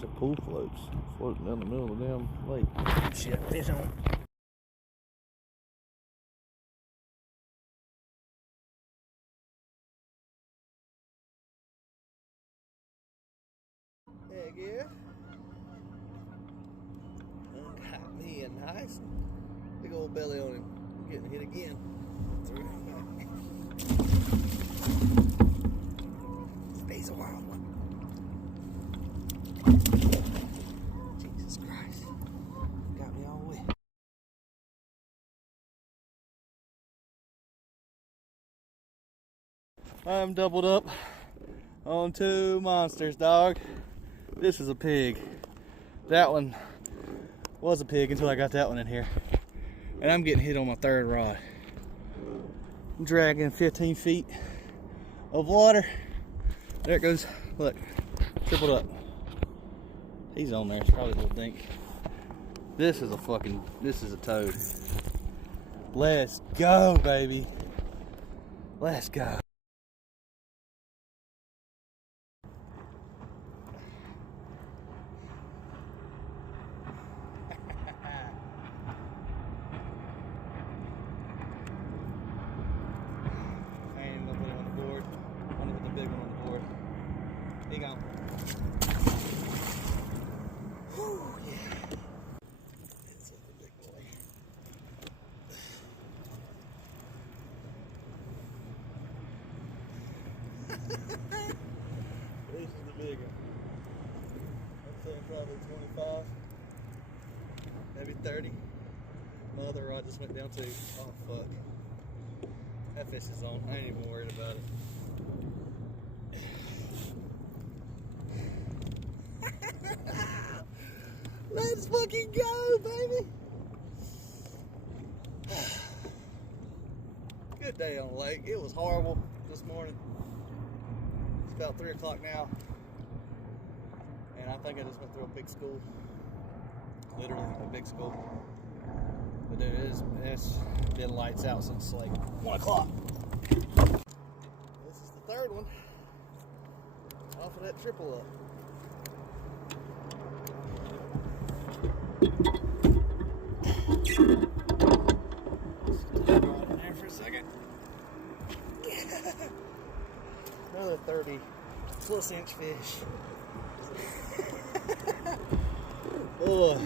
bunch of pool floats floating down the middle of the damn lake. Shit, fish on. Heck yeah. Got me a nice big old belly on him. I'm getting hit again. Threw it back. He's a wild one. Jesus Christ. Got me all wet. I'm doubled up on two monsters, dog. This is a pig. That one was a pig until I got that one in here. And I'm getting hit on my third rod. I'm dragging 15 feet of water. There it goes. Look, tripled up. He's on there. It's probably a little dink. This is a toad. Let's go, baby. Let's go. He gone. Whew, yeah. It's a big boy. This is the big one. I'm saying probably 25, maybe 30. My other rod just went down too. Oh fuck. That fish is on. I ain't even worried about it. Let's fucking go, baby. Good day on the lake. It was horrible this morning. It's about 3 o'clock now. And I think I just went through a big school. Literally a big school. But it's been lights out since like 1 o'clock. This is the third one. Off of that triple up. Right in there for a second. Another 30+ inch fish. Oh.